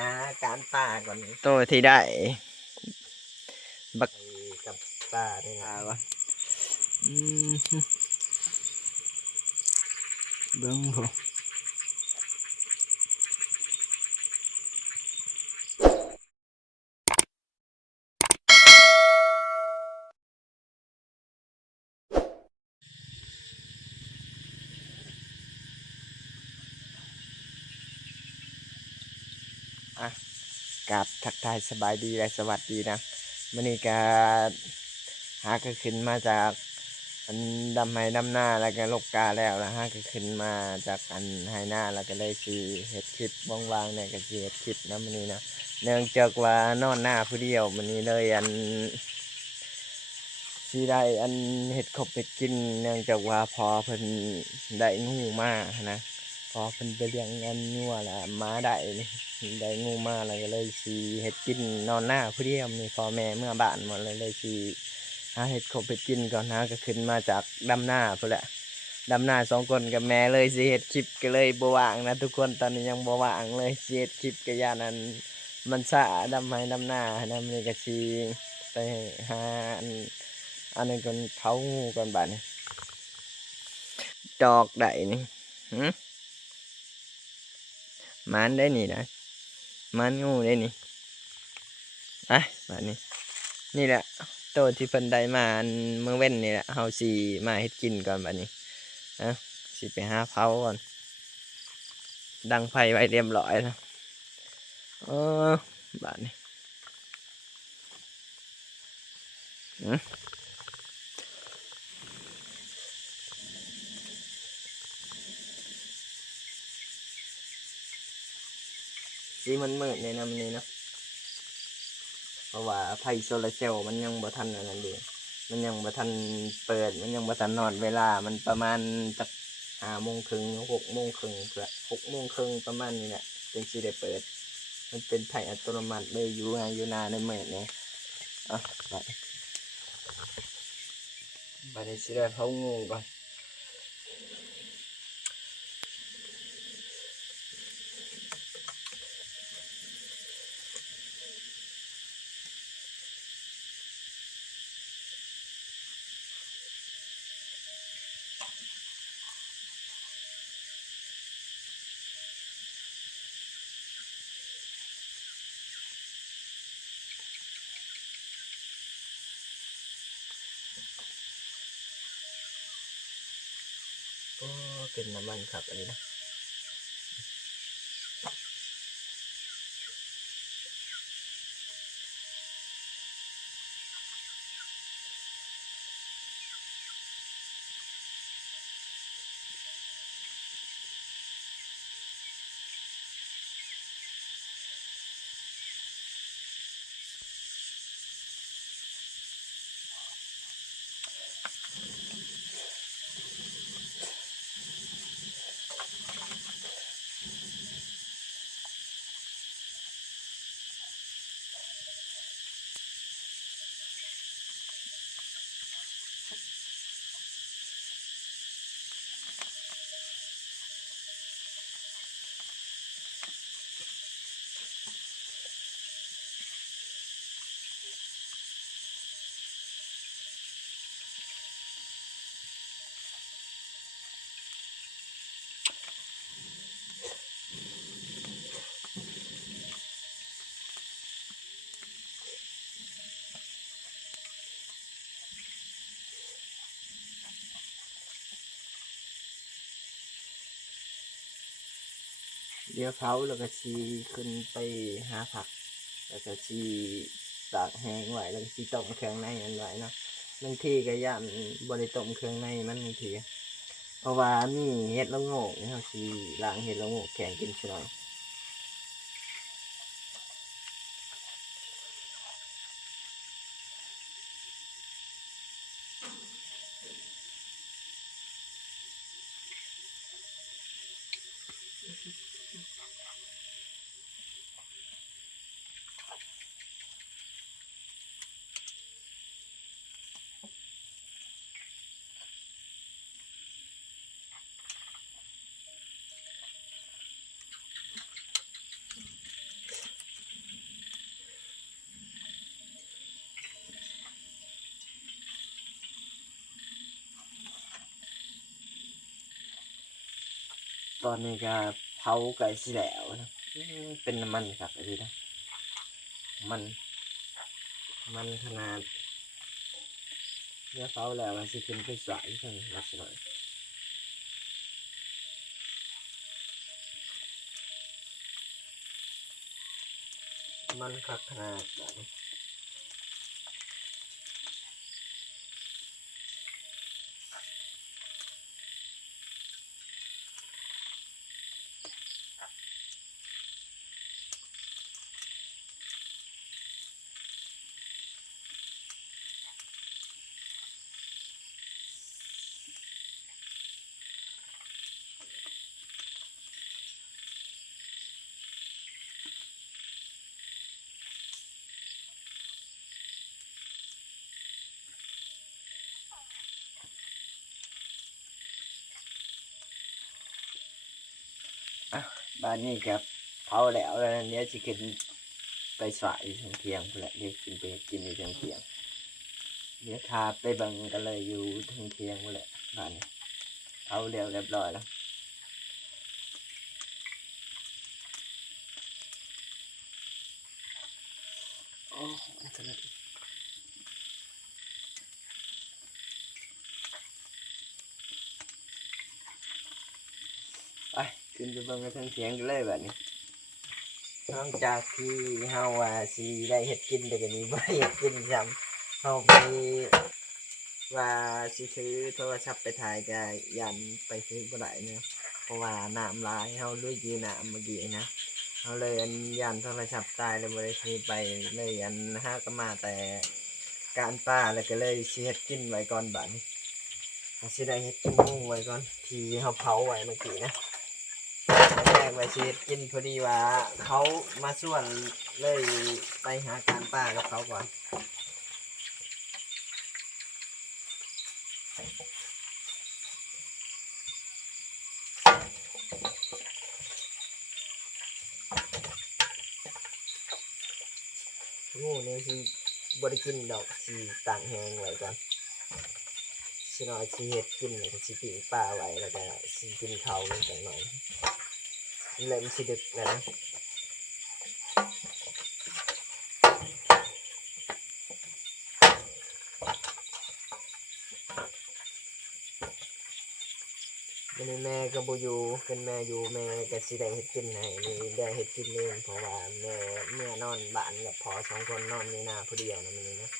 หาการป่าก่อนตัวที่ได้บักกับป่าได้ไงวะเบิ้งพอกับทักทายสบายดีและสวัสดีนะมื้อนี้ก็หาก็ขึ้นมาจากอันดำไห้ดำหน้าแล้วก็ลกกาแล้วนะฮะก็ขึ้นมาจากอันไห้หน้าแล้วก็เลยสิเฮ็ดคลิปว่างๆเนี่ยก็สิเฮ็ดคลิปนะมื้อนี้นะเนื่องจากว่านอนหน้าผู้เดียวมื้อนี้เลยอันสิได้อันเฮ็ดขบเฮ็ดกินเนื่องจากว่าพอเพิ่นได้งูมานะพอเพิ่นไปเลี้ยงอันงัวแล้วมาได้นี่ได้งูมาแล้วก็เลยสิเฮ็ดกินนอนหน้าผู้เดียวนี่พ่อแม่เมื่อบ้านหมดเลยสิหาเฮ็ดขบเฮ็ดกินก่อนนะก็ขึ้นมาจากดำหน้าพุ่นแหละดำหน้า2คนกับแม่เลยสิเฮ็ดคลิปก็เลยบ่ว่างนะทุกคนตอนนี้ยังบ่ว่างเลยสิเฮ็ดคลิปก็ย่านนั้นมันช้าดำไห้ดำหน้านะมื้อนี้ก็สิไปหาอันนี้ก่อนเผางูก่อนบัดนี้ดอกได้นี่มันได้นี่นะมันงูได้นี่ไปบัดนี้นี่แหละตัวที่เพิ่นได้มาเมื่อเว้นนี่แหละเฮาสิมาเฮ็ดกินก่อนบัดนี้สิไปหาเผาก่อนดังไฟไว้เรียบร้อยแล้วบัดนี้สีมันมืดในน้ำนี้เนาะเพราะว่าไฟโซลาร์เซลล์มันยังบ่ทันอันนั้นดีมันยังบ่ทันเปิดมันยังบ่ทันนอนเวลามันประมาณจัก5:30 6:30เพื่อ6:30ประมาณนี้แหละจึงสิได้เปิดมันเป็นไฟอัตโนมัติเลยอยู่นาในมืดนี่บัดนี้สิได้เผางูก่อนเป็นน้ำมันครับอันนี้นะเดี๋ยวเผาแล้วก็สิขึ้นไปหาผักแล้วก็สิตากแห้งไว้แล้วก็สิต้มเครื่องในมันไว้เนาะบางทีก็ย่านบ่ได้ต้มเครื่องในมันบางทีเพราะว่ามีเห็ดละโงกเฮาสิล้างเห็ดละโงกแกงกินซะหน่อย อนนี้ก็เผาไก่สิแล้วนะเป็นน้ำมันครับอันนี้นะมันขนาดเนื้อเผาแล้วมันสิขึ้นไปสายขึ้นลักษณะมันคักขนาดแบบนี้บ้านนี้ครับเผาแล้วแล้วเนี้ยจะขึ้นไปสายทางเทียงเพื่อเรียกกินไปกินในทางเทียงเดี๋ยวทาไปเบังกันเลยอยู่ทางเทียงเพื่อบ้านนี้เผาแล้วเรียบร้อยแล้วโอ้ขนาดไปขึ้นไปเบังกันทางเทียงกันเลยแบบนี้หลังจากที่เฮาว่าสิได้เฮ็ดกินแต่ก็นี้บ่ได้เฮ็ดกินซ้ำเฮาไปว่าสิถือโทรศัพท์ไปถ่ายก็ยันไปถือบ่ได้เนาะเพราะว่าน้ำลายเฮาลุยอยู่น้ำเมื่อกี้นะเฮาเลยอันยันโทรศัพท์ตายเลยบ่ได้ถือไปเลยอันหาก็มาแต่การป้าแล้วก็เลยสิเฮ็ดกินไว้ก่อนบัดนี้สิได้เฮ็ดกินหมูไว้ก่อนที่เฮาเผาไว้เมื่อกี้นะแรกไว้สิเฮ็ดกินพอดีว่าเขามาส่วนเลยไปหาการป้ากับเขาก่อนงูนี่สิบ่ได้กินดอกสิต่างแหงไว้ก่อนสิน้อยสิเฮ็ดกินแล้วก็สิปิ้งปลาไว้แล้วก็สิกินข้าวนิดหน่อยเริ่มสิดึกแล้วนะวันนี้แม่ก็บ่อยู่เป็นแม่อยู่แม่ก็สิได้เฮ็ดกินให้นี่ได้เฮ็ดกินเองเพราะว่าแม่เมื่อนอนบ้านกับพ่อ2คนนอนอยู่หน้าผู้เดียวนะมื้อนี้นะ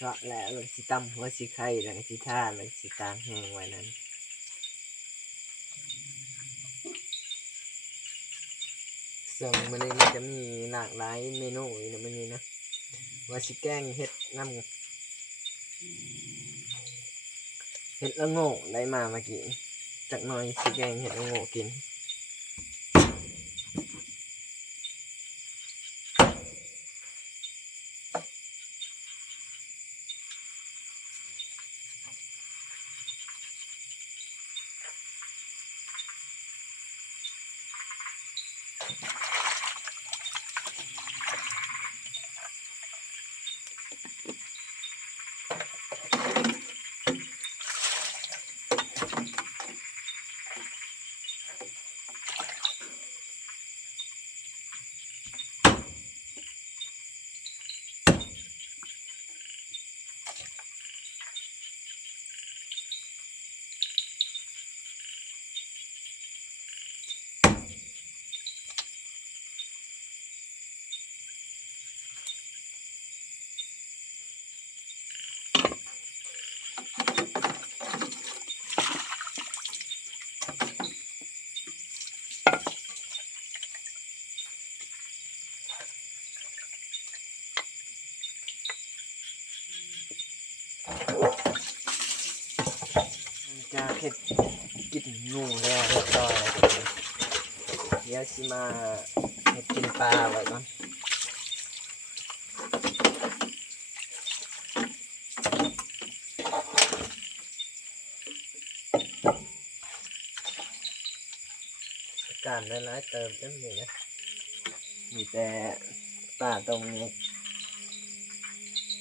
สะแล้วสิตำหัวสิไข่แล้วก็สิท่าแล้วก็สิตากแห้งไว้นั้น ส่วนมื้อนี้มันจะมีหลากหลายเมนูอยู่ในมื้อนี้นะว่าสิแกงเฮ็ดน้ำเฮ็ดละโง่ได้มาเมื่อกี้จักหน่อยสิแกงเฮ็ดละโง่กินจะเฮ็ดกินงูแล้วเรียบร้อยแล้วเดี๋ยวสิมาเฮ็ดกินปลาไว้ก่อนการได้หลายเติมจังเลยนะมีแต่ปลาตรงนี้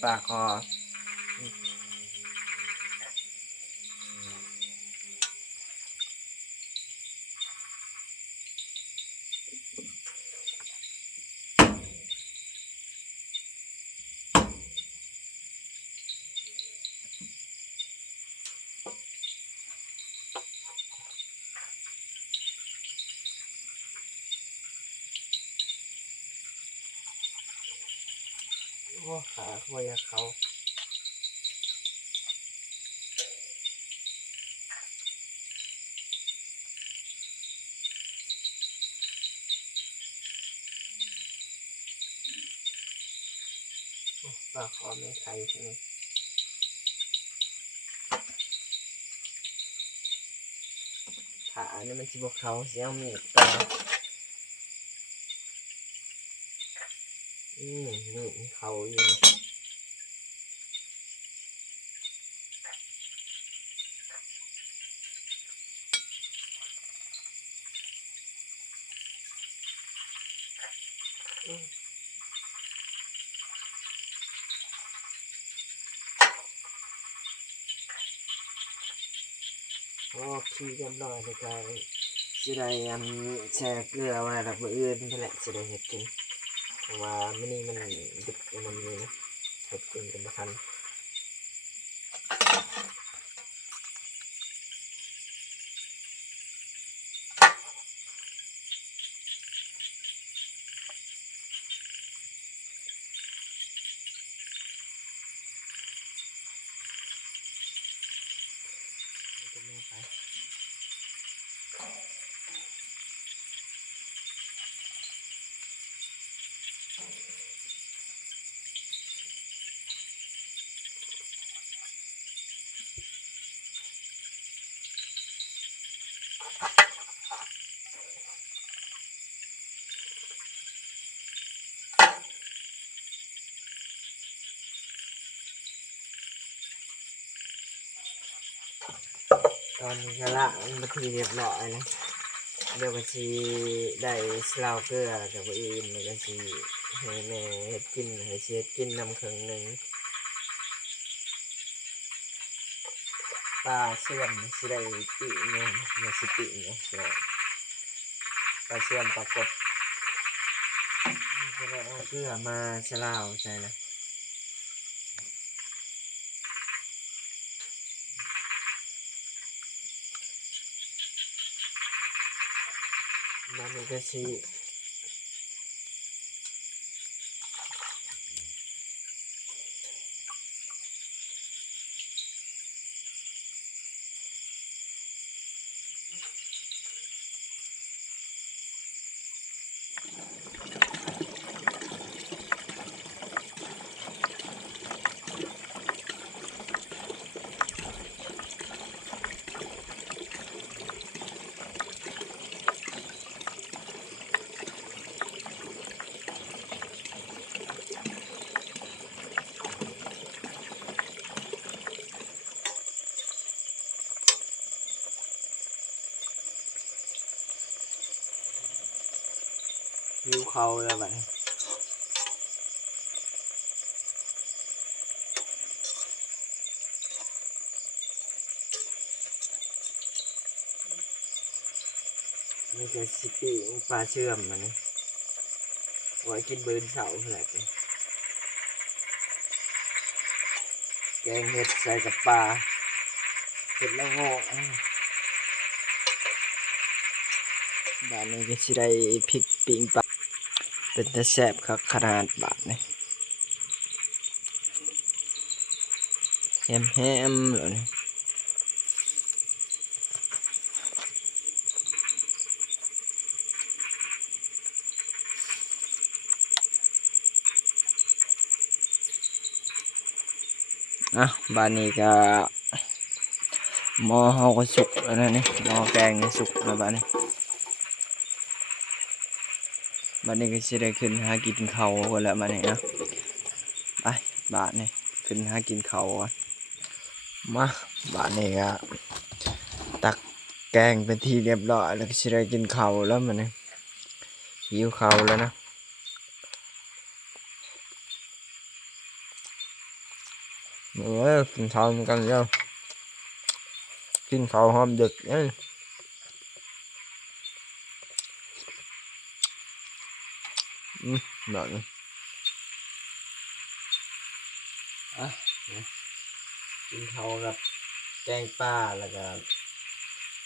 ปลาคอโอ้ขาหัวยาเขาปลาคอไม่ไข่ใช่ไหมขาเนี่ยมันสิบกเขาเสียมีดต่อนี่เขาอยู่โอ้ขี้เรียบร้อยเลยกันสิได้แช่เกลือไว้แล้วมื้ออื่นนั่นแหละสิได้เฮ็ดกินเพราะว่ามื้อนี้มันดึกมันนี่นะเฮ็ดกินกันบ่ทันจะไม่ไปตอนนี้ก็ละมาทีเรียบร้อยนะเดี๋ยวก็สิได้สลาวเกลือกับมื้ออื่นแล้วก็สิให้แม่เฮ็ดกินให้สิเฮ็ดกินนำครึ่งหนึงปลาเสื่อมสิได้ปิเนาะมาสิปิเนาะสิได้ปลาเสื่อมปลากดจะได้เอาเกลือมาสลาวใช่นะมันก็สิ เขาแล้วบัดนี้นี่คือสิปีปลาเชื่อมมันนี่ไว้กินเบิร์นเสาแหละแกงเห็ดใส่กับปลาเห็ดละโงกบ้านนี้ก็สิได้พริกปิงปลาเป็นตะแซ่บครับขนาดบาทนี่แฮมๆเลยนี่บ้านนี้ก็หม้อเฮาก็สุกแล้วนะนี่หม้อแกงก็สุกแล้วบ้านนี้ก็สิได้ขึ้นหากินข้าวกันแล้วบ้านนี้นะไปบ้านนี้ขึ้นหากินข้าวก่อนมาบ้านนี้ก็ตักแกงเป็นที่เรียบร้อยแล้วก็สิได้กินข้าวแล้วมันนี่หิวข้าวแล้วนะกินข้าวกันเยอะกินข้าวหอมดึกเนี่ยแบบนี้กินข้าวกับแกงปลาแล้วก็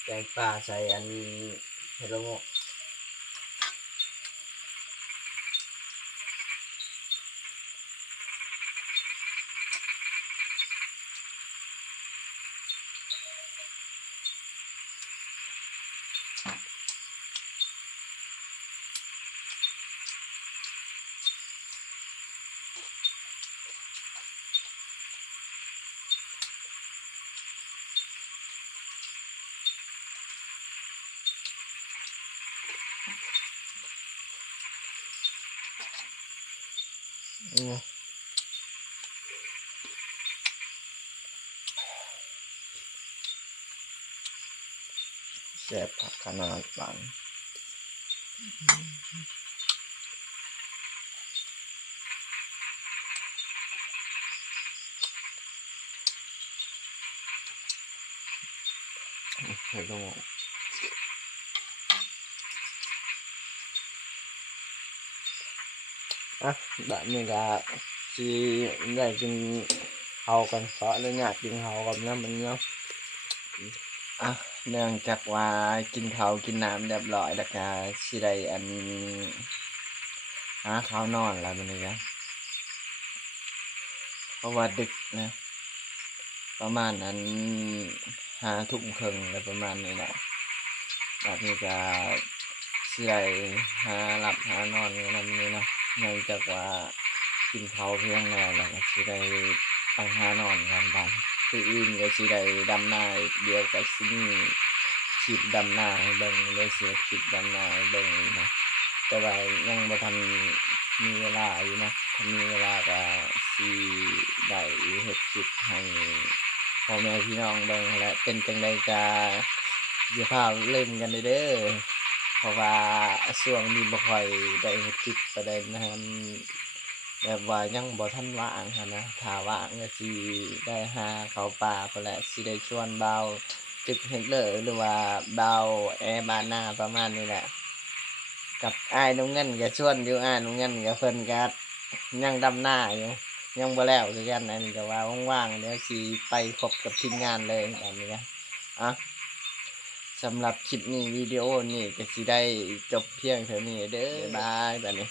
แกงปลาใส่อันเห็ดละโงกแซ่บขนาดบางเห็ดละโงกแบบนี้ก็ที่ได้กินข้าวกันเพราะเลยอยากกินข้าวกับน้ำมันเนาะเนื่องจากว่ากินข้าวกินน้ำเรียบร้อยแล้วก็สิได้อันหาข้าวนอนแล้วมันนี่นะเพราะว่าดึกนะประมาณนั้น5 ทุ่มครึ่งแล้วประมาณนี้แหละแบบนี้ก็สิได้หาหลับหานอนกันนั่นนี่เนาะเนื่องจากว่ากินข้าวเพียงแล้วแล้วก็สิได้ไปหานอนกันบ้างคืออื่นก็สิได้ดำนาเดียวกับสิมีคลิปดำนาให้เบิ่งเลยเสียคลิปดำนาให้เบิ่งนะแต่ว่ายังบ่ทันมีเวลาอยู่นะถ้ามีเวลาก็สิได้เฮ็ดคลิปให้พ่อแม่พี่น้องเบิ่งแหละเป็นจังได๋ก็อย่าพาเล่นกันเด้อเพราะว่าช่วงนี้บ่ค่อยได้เฮ็ดคลิปปานใดนะครับแบบว่ายังบ่ทันว่างหั้นนะถ้าว่างก็สิได้หาเข้าป่าพุ่นแหละสิได้ชวนบ่าวจึกเฮ็ดเลยหรือว่าบ่าวแอบ้านนาประมาณนี้แหละกับอ้ายน้องเงินก็ชวนอยู่อ้ายน้องเงินก็เพิ่นก็ยังดำนาอยู่ยังบ่แล้วคือกันอันนี้ก็ว่าว่างๆเดี๋ยวสิไปพบกับทีมงานเลยแบบนี้นะสำหรับคลิปนี้วิดีโอนี้ก็สิได้จบเพียงเท่านี้เด้อบ๊ายบายบัดนี้